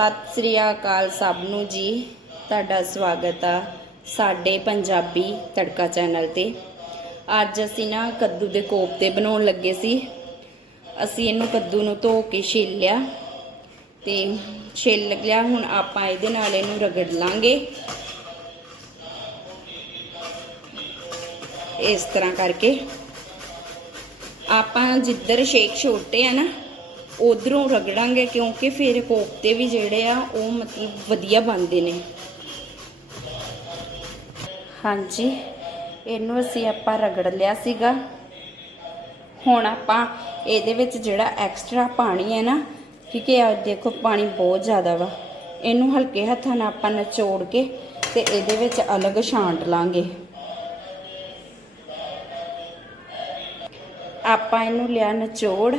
ਸਤਿ ਸ੍ਰੀ ਅਕਾਲ ਸਭ ਨੂੰ ਜੀ। ਤੁਹਾਡਾ ਸਵਾਗਤ ਆ ਸਾਡੇ ਪੰਜਾਬੀ ਤੜਕਾ ਚੈਨਲ ਤੇ। ਅੱਜ ਅਸੀਂ ਨਾ ਕੱਦੂ ਦੇ ਕੋਫਤੇ ਬਣਾਉਣ ਲੱਗੇ ਸੀ। ਅਸੀਂ ਇਹਨੂੰ ਕੱਦੂ ਨੂੰ ਧੋ ਕੇ ਛਿੱਲ ਲਿਆ ਤੇ ਛਿੱਲ ਲਿਆ। ਹੁਣ ਆਪਾਂ ਇਹਦੇ ਨਾਲ ਇਹਨੂੰ ਰਗੜ ਲਾਂਗੇ। ਇਸ ਤਰ੍ਹਾਂ ਕਰਕੇ ਆਪਾਂ ਜਿੱਧਰ ਸ਼ੇਕ ਛੋਟੇ ਆ ਨਾ ਉਧਰੋਂ ਰਗੜਾਂਗੇ ਕਿਉਂਕਿ ਫਿਰ ਕੋਫਤੇ ਵੀ ਜਿਹੜੇ ਆ, ਉਹ ਮਤਲਬ ਵਧੀਆ ਬਣਦੇ ਨੇ। ਹਾਂਜੀ, ਇਹਨੂੰ ਅਸੀਂ ਆਪਾਂ ਰਗੜ ਲਿਆ ਸੀਗਾ। ਹੁਣ ਆਪਾਂ ਇਹਦੇ ਵਿੱਚ ਜਿਹੜਾ ਐਕਸਟਰਾ ਪਾਣੀ ਹੈ ਨਾ ਕਿਉਂਕਿ ਆ ਦੇਖੋ ਪਾਣੀ ਬਹੁਤ ਜ਼ਿਆਦਾ ਵਾ। ਇਹਨੂੰ ਹਲਕੇ ਹੱਥਾਂ ਨਾਲ ਆਪਾਂ ਨਿਚੋੜ ਕੇ ਤੇ ਇਹਦੇ ਵਿੱਚ ਅਲੱਗ ਛਾਂਟ ਲਾਂਗੇ। ਆਪਾਂ ਇਹਨੂੰ ਲਿਆ ਨਿਚੋੜ।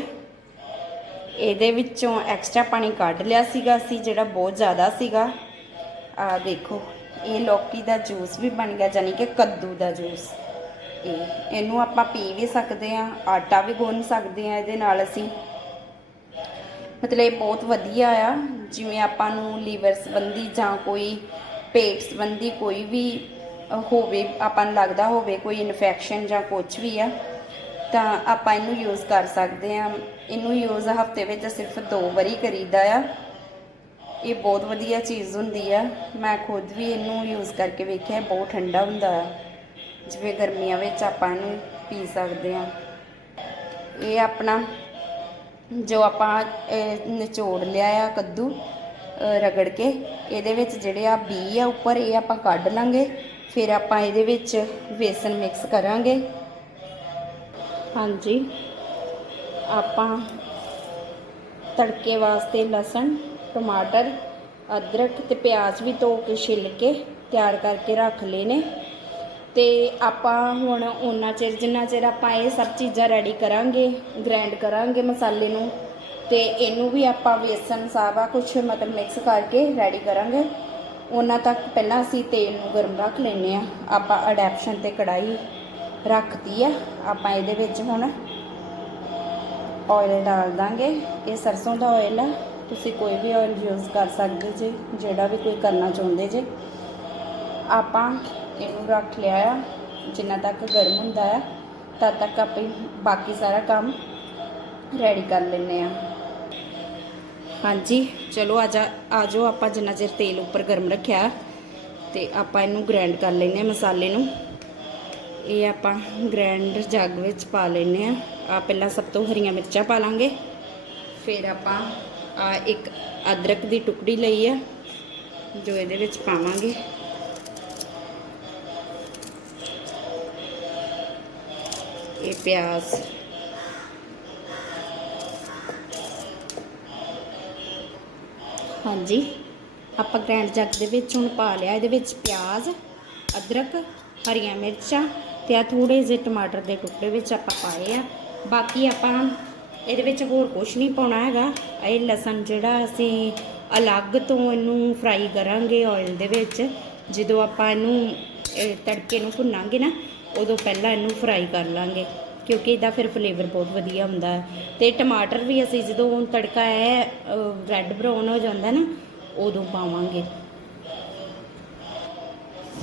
ਇਹਦੇ ਵਿੱਚੋਂ ਐਕਸਟਰਾ ਪਾਣੀ ਕੱਢ ਲਿਆ ਸੀਗਾ ਅਸੀਂ ਜਿਹੜਾ ਬਹੁਤ ਜ਼ਿਆਦਾ ਸੀਗਾ। ਆ ਦੇਖੋ, ਇਹ ਲੌਕੀ ਦਾ ਜੂਸ ਵੀ ਬਣ ਗਿਆ ਯਾਨੀ ਕਿ ਕੱਦੂ ਦਾ ਜੂਸ ਇਹ, ਇਹਨੂੰ ਆਪਾਂ ਪੀ ਵੀ ਸਕਦੇ ਆ ਆਟਾ ਵੀ ਗੁੰਨ ਸਕਦੇ ਆ ਇਹਦੇ ਨਾਲ ਅਸੀਂ। ਮਤਲਬ ਇਹ ਬਹੁਤ ਵਧੀਆ ਆ, ਜਿਵੇਂ ਆਪਾਂ ਨੂੰ ਲੀਵਰ ਸੰਬੰਧੀ ਜਾਂ ਕੋਈ ਪੇਟ ਸੰਬੰਧੀ ਕੋਈ ਵੀ ਹੋਵੇ, ਆਪਾਂ ਨੂੰ ਲੱਗਦਾ ਹੋਵੇ ਕੋਈ ਇਨਫੈਕਸ਼ਨ ਜਾਂ ਕੁਝ ਵੀ ਆ। ਤਾਂ ਆਪਾਂ ਇਹਨੂੰ ਯੂਜ਼ ਕਰ ਸਕਦੇ ਆ ਇਹਨੂੰ ਯੂਜ਼ ਹਫ਼ਤੇ ਵਿੱਚ ਸਿਰਫ ਦੋ ਵਾਰੀ ਕਰੀਦਾ ਆ। ਇਹ ਬਹੁਤ ਵਧੀਆ ਚੀਜ਼ ਹੁੰਦੀ ਆ। ਮੈਂ ਖੁਦ ਵੀ ਇਹਨੂੰ ਯੂਜ਼ ਕਰਕੇ ਵੇਖਿਆ ਬਹੁਤ ਠੰਡਾ ਹੁੰਦਾ ਆ। ਜਿਵੇਂ ਗਰਮੀਆਂ ਵਿੱਚ ਆਪਾਂ ਇਹਨੂੰ ਪੀ ਸਕਦੇ ਆ ਇਹ ਆਪਣਾ ਜੋ ਆਪਾਂ, ਇਹ ਨਿਚੋੜ ਲਿਆ ਆ ਕੱਦੂ ਰਗੜ ਕੇ, ਇਹਦੇ ਵਿੱਚ ਜਿਹੜੇ ਆ ਬੀ ਆ ਉੱਪਰ, ਇਹ ਆਪਾਂ ਕੱਢ ਲਾਂਗੇ। ਫਿਰ ਆਪਾਂ ਇਹਦੇ ਵਿੱਚ ਵੇਸਨ ਮਿਕਸ ਕਰਾਂਗੇ। ਹਾਂਜੀ। ਆਪਾਂ ਤੜਕੇ ਵਾਸਤੇ ਲਸਣ, ਟਮਾਟਰ, ਅਦਰਕ ਤੇ ਪਿਆਜ਼ ਵੀ ਧੋ ਕੇ ਛਿੱਲ ਕੇ ਤਿਆਰ ਕਰਕੇ ਰੱਖ ਲਏ ਨੇ। ਤੇ ਆਪਾਂ ਹੁਣ ਉਹਨਾਂ ਚਿਰ, ਜਿੰਨਾ ਚਿਰ ਆਪਾਂ ਇਹ ਸਭ ਚੀਜ਼ਾਂ ਰੈਡੀ ਕਰਾਂਗੇ ਗ੍ਰਾਈਂਡ ਕਰਾਂਗੇ ਮਸਾਲੇ ਨੂੰ, ਤੇ ਇਹਨੂੰ ਵੀ ਆਪਾਂ ਵੇਸਣ, ਸਾਰਾ ਕੁਝ ਮਤਲਬ ਮਿਕਸ ਕਰਕੇ ਰੈਡੀ ਕਰਾਂਗੇ। ਉਹਨਾਂ ਤੱਕ ਪਹਿਲਾਂ ਅਸੀਂ ਤੇਲ ਨੂੰ ਗਰਮ ਰੱਖ ਲੈਨੇ ਆ ਆਪਾਂ ਅਡੈਪਸ਼ਨ ਤੇ ਕੜਾਈ ਰੱਖਤੀ ਆ। ਆਪਾਂ ਇਹਦੇ ਵਿੱਚ ਹੁਣ ਆਇਲ ਡਾਲ ਦਾਂਗੇ। ਇਹ ਸਰਸੋਂ ਦਾ ਆਇਲ ਆ। ਤੁਸੀਂ ਕੋਈ ਵੀ ਆਇਲ ਯੂਜ਼ ਕਰ ਸਕਦੇ ਜੇ, ਜਿਹੜਾ ਵੀ ਕੋਈ ਕਰਨਾ ਚਾਹੁੰਦੇ ਜੇ। ਆਪਾਂ ਇਹਨੂੰ ਰੱਖ ਲਿਆ ਆ। ਜਿੰਨਾ ਤੱਕ ਗਰਮ ਹੁੰਦਾ ਆ, ਤਦ ਤੱਕ ਆਪਾਂ ਬਾਕੀ ਸਾਰਾ ਕੰਮ ਰੈਡੀ ਕਰ ਲੈਨੇ ਆ। ਹਾਂਜੀ, ਚਲੋ ਆ ਜਾ ਆ ਜਾਓ ਆਪਾਂ ਜਿੰਨਾ ਚਿਰ ਤੇਲ ਉੱਪਰ ਗਰਮ ਰੱਖਿਆ। ਤੇ ਆਪਾਂ ਇਹਨੂੰ ਗ੍ਰਾਈਂਡ ਕਰ ਲੈਨੇ ਆ ਮਸਾਲੇ ਨੂੰ। ਇਹ ਆਪਾਂ ਗ੍ਰਾਈਂਡਰ ਜੱਗ ਵਿੱਚ ਪਾ ਲੈਨੇ ਆ ਆ ਪਹਿਲਾਂ ਸਭ ਤੋਂ ਹਰੀਆਂ ਮਿਰਚਾਂ ਪਾ ਲਾਂਗੇ। ਫਿਰ ਆਪਾਂ ਆ ਇੱਕ ਅਦਰਕ ਦੀ ਟੁਕੜੀ ਲਈ ਆ, ਜੋ ਇਹਦੇ ਵਿੱਚ ਪਾਵਾਂਗੇ। ਇਹ ਪਿਆਜ਼। ਹਾਂਜੀ, ਆਪਾਂ ਗ੍ਰੈਂਡ ਜੱਗ ਦੇ ਵਿੱਚ ਹੁਣ ਪਾ ਲਿਆ। ਇਹਦੇ ਵਿੱਚ ਪਿਆਜ਼, ਅਦਰਕ, ਹਰੀਆਂ ਮਿਰਚਾਂ ਤੇ ਆ ਥੋੜੇ ਜਿਹੇ ਟਮਾਟਰ ਦੇ ਟੁਕੜੇ ਵਿੱਚ ਆਪਾਂ ਪਾਏ ਆ। ਬਾਕੀ ਆਪਾਂ ਇਹਦੇ ਵਿੱਚ ਹੋਰ ਕੁਝ ਨਹੀਂ ਪਾਉਣਾ ਹੈਗਾ। ਇਹ ਲਸਣ ਜਿਹੜਾ ਅਸੀਂ ਅਲੱਗ ਤੋਂ ਇਹਨੂੰ ਫਰਾਈ ਕਰਾਂਗੇ ਆਇਲ ਦੇ ਵਿੱਚ। ਜਦੋਂ ਆਪਾਂ ਇਹਨੂੰ ਤੜਕੇ ਨੂੰ ਭੁੰਨਾਂਗੇ ਨਾ, ਉਦੋਂ ਪਹਿਲਾਂ ਇਹਨੂੰ ਫਰਾਈ ਕਰ ਲਾਂਗੇ। ਕਿਉਂਕਿ ਇਹਦਾ ਫਿਰ ਫਲੇਵਰ ਬਹੁਤ ਵਧੀਆ ਹੁੰਦਾ ਹੈ। ਤੇ ਟਮਾਟਰ ਵੀ ਅਸੀਂ ਜਦੋਂ ਤੜਕਾ ਹੈ ਰੈੱਡ ਬਰਾਊਨ ਹੋ ਜਾਂਦਾ ਨਾ, ਉਦੋਂ ਪਾਵਾਂਗੇ।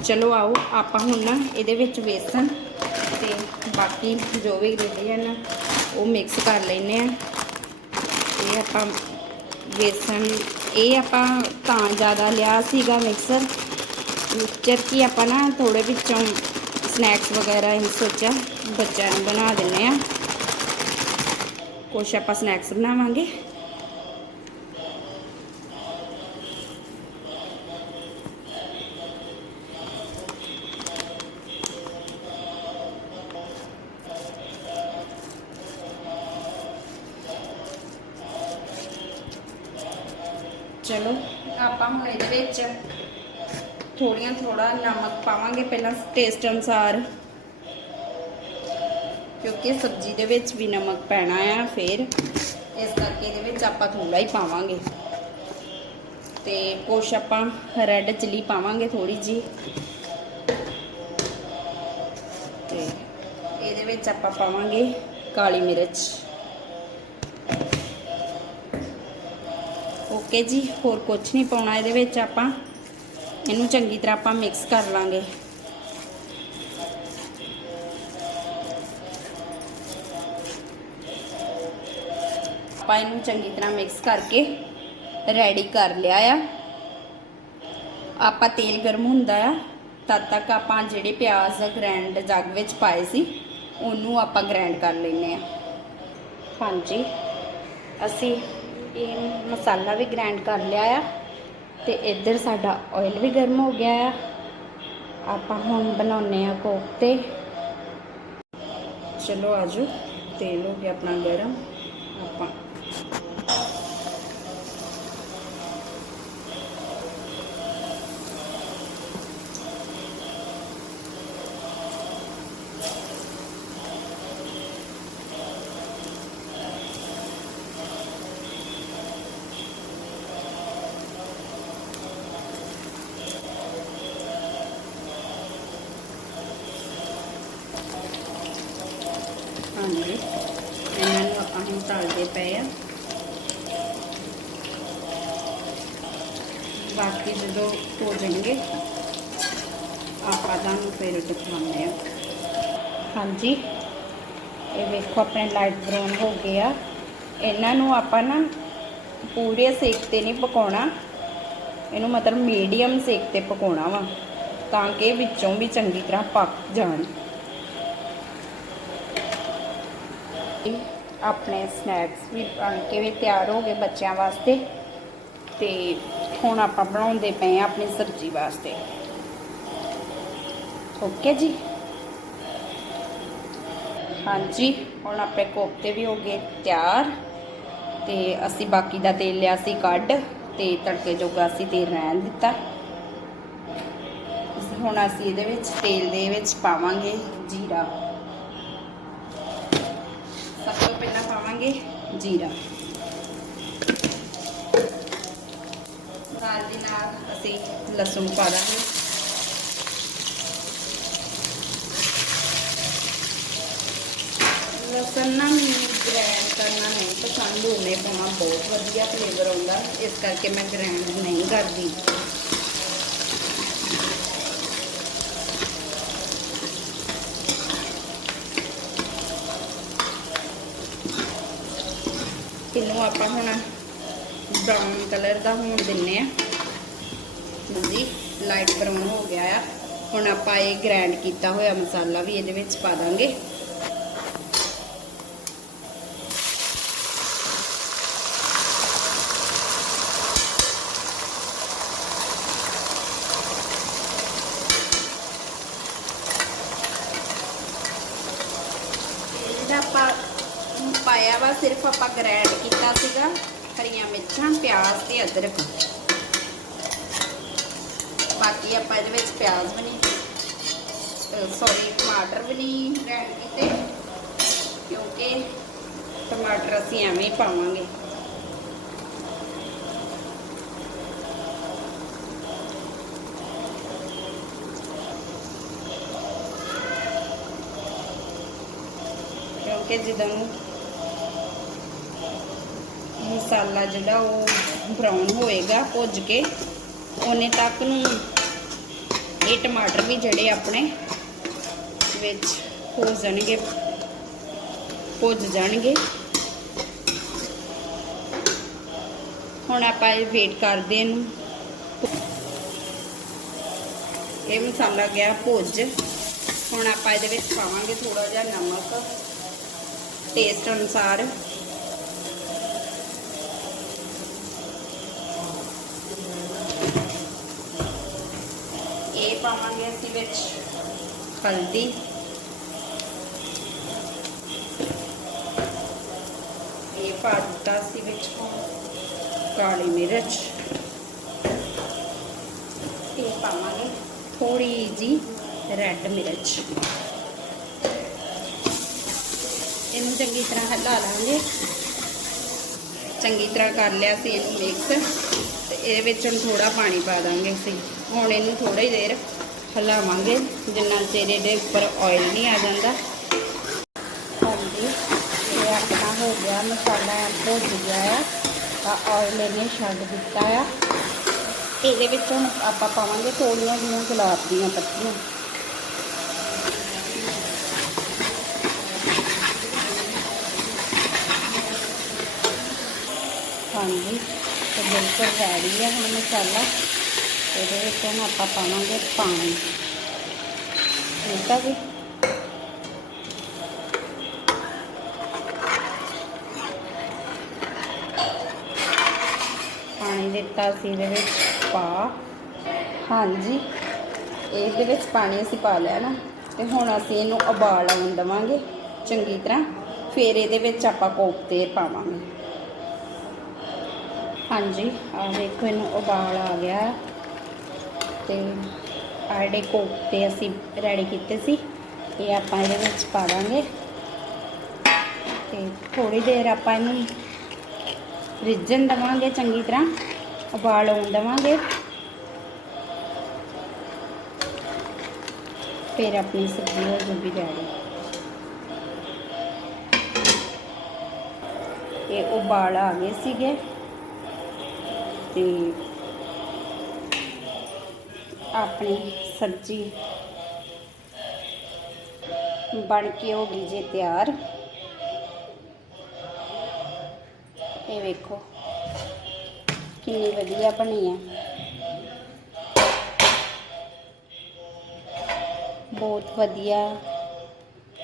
ਚਲੋ ਆਓ, ਆਪਾਂ ਹੁਣ ਨਾ ਇਹਦੇ ਵਿੱਚ ਵੇਸਣ ਤੇ ਬਾਕੀ ਜੋ ਵੀ ਇੰਗਰੀਡੀਅੰਟ ਉਹ ਮਿਕਸ ਕਰ ਲੈਨੇ ਆ। ਇਹ ਆਪਾਂ ਵੇਸਣ, ਇਹ ਆਪਾਂ ਤਾਂ ਜ਼ਿਆਦਾ ਲਿਆ ਸੀਗਾ ਮਿਕਸਰ ਮਿਕਸਚਰ ਕੀ ਆਪਾਂ ਨਾ ਥੋੜੇ ਵਿੱਚੋਂ ਸਨੈਕਸ ਵਗੈਰਾ ਹੀ ਸੋਚਿਆ, ਬੱਚਿਆਂ ਨੂੰ ਬਣਾ ਦਿੰਨੇ ਆ। ਕੁਛ ਆਪਾਂ ਸਨੈਕਸ ਬਣਾਵਾਂਗੇ। ਚਲੋ, ਆਪਾਂ ਹੁਣ ਇਹਦੇ ਵਿੱਚ ਥੋੜੀਆਂ ਥੋੜਾ ਨਮਕ ਪਾਵਾਂਗੇ ਪਹਿਲਾਂ ਟੇਸਟ ਅਨੁਸਾਰ। ਕਿਉਂਕਿ ਸਬਜ਼ੀ ਦੇ ਵਿੱਚ ਵੀ ਨਮਕ ਪੈਣਾ ਆ, ਫਿਰ ਇਸ ਕਰਕੇ ਇਹਦੇ ਵਿੱਚ ਆਪਾਂ ਥੋੜਾ ਹੀ ਪਾਵਾਂਗੇ। ਤੇ ਕੁਛ ਆਪਾਂ ਰੈੱਡ ਚਿੱਲੀ ਪਾਵਾਂਗੇ ਥੋੜੀ ਜੀ ਤੇ ਇਹਦੇ ਵਿੱਚ ਆਪਾਂ ਪਾਵਾਂਗੇ ਕਾਲੀ ਮਿਰਚ। ਓਕੇ ਜੀ, ਹੋਰ ਕੁਝ ਨਹੀਂ ਪਾਉਣਾ ਇਹਦੇ ਵਿੱਚ ਆਪਾਂ। ਇਹਨੂੰ ਚੰਗੀ ਤਰ੍ਹਾਂ ਆਪਾਂ ਮਿਕਸ ਕਰ ਲਾਂਗੇ। ਆਪਾਂ ਇਹਨੂੰ ਚੰਗੀ ਤਰ੍ਹਾਂ ਮਿਕਸ ਕਰਕੇ ਰੈਡੀ ਕਰ ਲਿਆ ਆ। ਆਪਾਂ ਤੇਲ ਗਰਮ ਹੁੰਦਾ ਆ, ਤਦ ਤੱਕ ਆਪਾਂ ਜਿਹੜੇ ਪਿਆਜ਼ ਗ੍ਰੈਂਡ ਜੱਗ ਵਿੱਚ ਪਾਏ ਸੀ, ਉਹਨੂੰ ਆਪਾਂ ਗ੍ਰੈਂਡ ਕਰ ਲੈਨੇ ਆ। ਹਾਂਜੀ, ਅਸੀਂ ਇਹ ਮਸਾਲਾ ਵੀ ਗ੍ਰੈਂਡ ਕਰ ਲਿਆ ਆ ਤੇ ਇੱਧਰ ਸਾਡਾ ਆਇਲ ਵੀ ਗਰਮ ਹੋ ਗਿਆ ਆ। ਆਪਾਂ ਹੁਣ ਬਣਾਉਨੇ ਆ ਕੋਫਤੇ। ਚਲੋ ਆਜੋ, ਤੇਲ ਹੋ ਗਿਆ ਆਪਣਾ ਗਰਮ, ਆਪਾਂ ਹਾਂਜੀ ਇਹਨਾਂ ਨੂੰ ਆਪਾਂ ਹੁਣ ਤਲਦੇ ਪਏ ਆ। ਬਾਕੀ ਜਦੋਂ ਹੋ ਜਾਣਗੇ ਆਪਾਂ ਤੁਹਾਨੂੰ ਫਿਰ ਦਿਖਾਉਂਦੇ ਆ। ਹਾਂਜੀ। ਇਹ ਵੇਖੋ, ਆਪਣੇ ਲਾਈਟ ਬਰਾਊਨ ਹੋ ਗਏ ਆ। ਇਹਨਾਂ ਨੂੰ ਆਪਾਂ ਨਾ ਪੂਰੇ ਸੇਕ ਤੇ ਨਹੀਂ ਪਕਾਉਣਾ। ਇਹਨੂੰ ਮਤਲਬ ਮੀਡੀਅਮ ਸੇਕ ਤੇ ਪਕਾਉਣਾ ਵਾ, ਤਾਂ ਕਿ ਵਿੱਚੋਂ ਵੀ ਚੰਗੀ ਤਰ੍ਹਾਂ ਪੱਕ ਜਾਣ। ਆਪਣੇ ਸਨੈਕਸ ਵੀ ਬਣ ਕੇ ਵੀ ਤਿਆਰ ਹੋ ਗਏ ਬੱਚਿਆਂ ਵਾਸਤੇ। ਤੇ ਹੁਣ ਆਪਾਂ ਬਣਾਉਂਦੇ ਪਏ ਆ ਆਪਣੀ ਸਬਜ਼ੀ ਵਾਸਤੇ। ਓਕੇ ਜੀ? ਹਾਂਜੀ, ਹੁਣ ਆਪਣੇ ਕੋਫਤੇ ਵੀ ਹੋ ਗਏ ਤਿਆਰ। ਤੇ ਅਸੀਂ ਬਾਕੀ ਦਾ ਤੇਲ ਲਿਆ ਸੀ ਕੱਢ ਤੇ ਤੜਕੇ ਜੋਗਾ ਅਸੀਂ ਤੇਲ ਰਹਿਣ ਦਿੱਤਾ। ਹੁਣ ਅਸੀਂ ਇਹਦੇ ਵਿੱਚ ਤੇਲ ਦੇ ਵਿੱਚ ਪਾਵਾਂਗੇ ਜੀਰਾ ਸਭ ਤੋਂ ਪਹਿਲਾਂ ਪਾਵਾਂਗੇ ਜੀਰਾ ਨਾਲ ਦੀ ਨਾਲ ਅਸੀਂ ਲਸਣ ਪਾ ਦਾਂਗੇ ਲਸਣ ਨਾ ਮੈਨੂੰ ਗ੍ਰੈਂਡ ਕਰਨਾ ਨਹੀਂ ਪਸੰਦ ਉਹਨੇ ਪਾਉਣਾ ਬਹੁਤ ਵਧੀਆ ਫਲੇਵਰ ਆਉਂਦਾ ਇਸ ਕਰਕੇ ਮੈਂ ਗ੍ਰੈਂਡ ਨਹੀਂ ਕਰਦੀ ਇਹਨੂੰ ਆਪਾਂ ਹੁਣ ਬਰਾਊਨ ਕਲਰ ਦਾ ਹੋਣ ਦਿੰਨੇ ਆ। ਜੀ ਲਾਈਟ ਬਰਾਊਨ ਹੋ ਗਿਆ ਆ। ਹੁਣ ਆਪਾਂ ਇਹ ਗ੍ਰੈਂਡ ਕੀਤਾ ਹੋਇਆ ਮਸਾਲਾ ਵੀ ਇਹਦੇ ਵਿੱਚ ਪਾ ਦਾਂਗੇ ਇਹਦਾ ਆਪਾਂ ਪਾਇਆ ਵਾ ਸਿਰਫ ਆਪਾਂ ਗ੍ਰੈਂਡ ਕੀਤਾ ਸੀਗਾ ਹਰੀਆਂ ਮਿਰਚਾਂ, ਪਿਆਜ਼ ਤੇ ਅਦਰਕ। ਬਾਕੀ ਆਪਾਂ ਇਹਦੇ ਵਿੱਚ ਪਿਆਜ਼ ਵੀ ਨਹੀਂ ਸੌਰੀ ਟਮਾਟਰ ਵੀ ਨਹੀਂ ਗ੍ਰੈਂਡ ਕੀਤੇ, ਕਿਉਂਕਿ ਟਮਾਟਰ ਅਸੀਂ ਐਵੇਂ ਪਾਵਾਂਗੇ। ਕਿਉਂਕਿ ਜਦੋਂ ਮਸਾਲਾ ਜਿਹੜਾ ਉਹ ਬਰਾਊਨ ਹੋਏਗਾ, ਭੁੱਜ ਕੇ। ਉਹਨੇ ਤੱਕ ਨੂੰ ਇਹ ਟਮਾਟਰ ਵੀ ਜਿਹੜੇ ਆਪਣੇ ਵਿੱਚ ਹੋ ਜਾਣਗੇ, ਭੁੱਜ ਜਾਣਗੇ। ਹੁਣ ਆਪਾਂ ਇਹ ਵੇਟ ਕਰਦੇ ਇਹਨੂੰ। ਇਹ ਮਸਾਲਾ ਗਿਆ ਭੁੱਜ। ਹੁਣ ਆਪਾਂ ਇਹਦੇ ਵਿੱਚ ਪਾਵਾਂਗੇ ਥੋੜਾ ਜਿਹਾ ਨਮਕ। ਟੇਸਟ ਅਨੁਸਾਰ ਇਹ ਪਾਵਾਂਗੇ ਵਿੱਚ ਹਲਦੀ। ਇਹ ਪਾ ਦਿੱਤਾ ਸੀ ਵਿੱਚ ਕਾਲੀ ਮਿਰਚ। ਇਹ ਪਾਵਾਂਗੇ ਥੋੜੀ ਜੀ ਰੈੱਡ ਮਿਰਚ। ਇਹਨੂੰ ਚੰਗੀ ਤਰ੍ਹਾਂ ਹਿਲਾ ਲਾਂਗੇ। ਚੰਗੀ ਤਰ੍ਹਾਂ ਕਰ ਲਿਆ ਸੀ ਇਹਨੂੰ ਮਿਕਸ ਤੇ ਇਹਦੇ ਵਿੱਚ ਹੁਣ ਥੋੜਾ ਪਾਣੀ ਪਾ ਦਾਂਗੇ ਅਸੀਂ। ਹੁਣ ਇਹਨੂੰ ਥੋੜੀ ਦੇਰ ਹਿਲਾਵਾਂਗੇ ਜਿੰਨਾ ਚਿਰ ਇਹਦੇ ਉੱਪਰ ਆਇਲ ਨਹੀਂ ਆ ਜਾਂਦਾ। ਹਾਂਜੀ, ਇਹ ਆਪਣਾ ਹੋ ਗਿਆ, ਮਸਾਲਾ ਭੁੱਜ ਗਿਆ ਆ। ਤਾਂ ਆਇਲ ਇਹਨੇ ਛੱਡ ਦਿੱਤਾ ਆ। ਇਹਦੇ ਵਿੱਚ ਹੁਣ ਆਪਾਂ ਪਾਵਾਂਗੇ ਥੋੜੀਆਂ ਜਿਹੀਆਂ ਗੁਲਾਬ ਦੀਆਂ ਪੱਤੀਆਂ। ਹਾਂਜੀ, ਤੇ ਬਿਲਕੁਲ ਰੈਡੀ ਆ ਹੁਣ ਮਸਾਲਾ। ਇਹਦੇ ਵਿੱਚ ਹੁਣ ਆਪਾਂ ਪਾਵਾਂਗੇ ਪਾਣੀ। ਠੀਕ ਆ ਜੀ? ਪਾਣੀ ਦਿੱਤਾ ਸੀ ਇਹਦੇ ਵਿੱਚ ਪਾ। ਹਾਂਜੀ। ਇਹਦੇ ਵਿੱਚ ਪਾਣੀ ਅਸੀਂ ਪਾ ਲਿਆ ਨਾ ਤੇ ਹੁਣ ਅਸੀਂ ਇਹਨੂੰ ਉਬਾਲ ਆਉਣ ਦੇਵਾਂਗੇ ਚੰਗੀ ਤਰ੍ਹਾਂ। ਫਿਰ ਇਹਦੇ ਵਿੱਚ ਆਪਾਂ ਕੋਫਤੇ ਪਾਵਾਂਗੇ। ਹਾਂਜੀ ਆ ਦੇਖੋ ਇਹਨੂੰ ਉਬਾਲ ਆ ਗਿਆ। ਤੇ ਆਹ ਜਿਹੜੇ ਕੋਫਤੇ ਅਸੀਂ ਰੈਡੀ ਕੀਤੇ ਸੀ, ਇਹ ਆਪਾਂ ਇਹਦੇ ਵਿੱਚ ਪਾ ਦਾਂਗੇ। ਤੇ ਥੋੜੀ ਦੇਰ ਆਪਾਂ ਇਹਨੂੰ ਰਿੱਝਣ ਦੇਵਾਂਗੇ ਚੰਗੀ ਤਰ੍ਹਾਂ, ਉਬਾਲ ਆਉਣ ਦੇਵਾਂਗੇ। ਫਿਰ ਆਪਣੀ ਸਬਜ਼ੀ ਹੋ ਜੂਗੀ ਰੈਡੀ ਇਹ ਉਬਾਲ ਆ ਗਏ ਸੀਗੇ। ਤੇ ਆਪਣੀ ਸਬਜ਼ੀ ਬਣ ਕੇ ਹੋ ਗਈ ਜੇ ਤਿਆਰ। ਇਹ ਵੇਖੋ, ਕਿੰਨੀ ਵਧੀਆ ਬਣੀ ਹੈ। ਬਹੁਤ ਵਧੀਆ।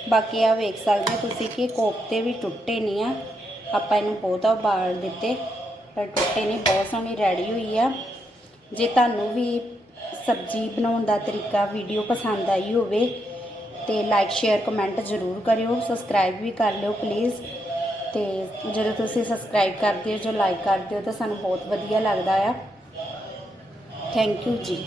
ਬਾਕੀ ਆ ਵੇਖ ਸਕਦੇ ਤੁਸੀਂ ਕਿ ਕੋਫਤੇ ਵੀ ਟੁੱਟੇ ਨਹੀਂ ਆ। ਆਪਾਂ ਇਹਨੂੰ ਬਹੁਤਾ ਉਬਾਲ ਦਿੱਤੇ, ਪਰ ਟੁੱਟੇ ਨਹੀਂ, ਬਹੁਤ ਸੋਹਣੀ ਰੈਡੀ ਹੋਈ ਆ। ਜੇ ਤੁਹਾਨੂੰ ਵੀ ਸਬਜ਼ੀ ਬਣਾਉਣ ਦਾ ਤਰੀਕਾ ਵੀਡੀਓ ਪਸੰਦ ਆਈ ਹੋਵੇ ਤੇ ਲਾਈਕ ਸ਼ੇਅਰ ਕਮੈਂਟ ਜ਼ਰੂਰ ਕਰਿਓ। ਸਬਸਕ੍ਰਾਈਬ ਵੀ ਕਰ ਲਿਓ ਪਲੀਜ਼ ਤੇ ਜਦੋਂ ਤੁਸੀਂ ਸਬਸਕ੍ਰਾਈਬ ਕਰਦੇ ਹੋ, ਜੋ ਲਾਈਕ ਕਰਦੇ ਹੋ, ਤਾਂ ਸਾਨੂੰ ਬਹੁਤ ਵਧੀਆ ਲੱਗਦਾ ਆ। ਥੈਂਕ ਯੂ ਜੀ।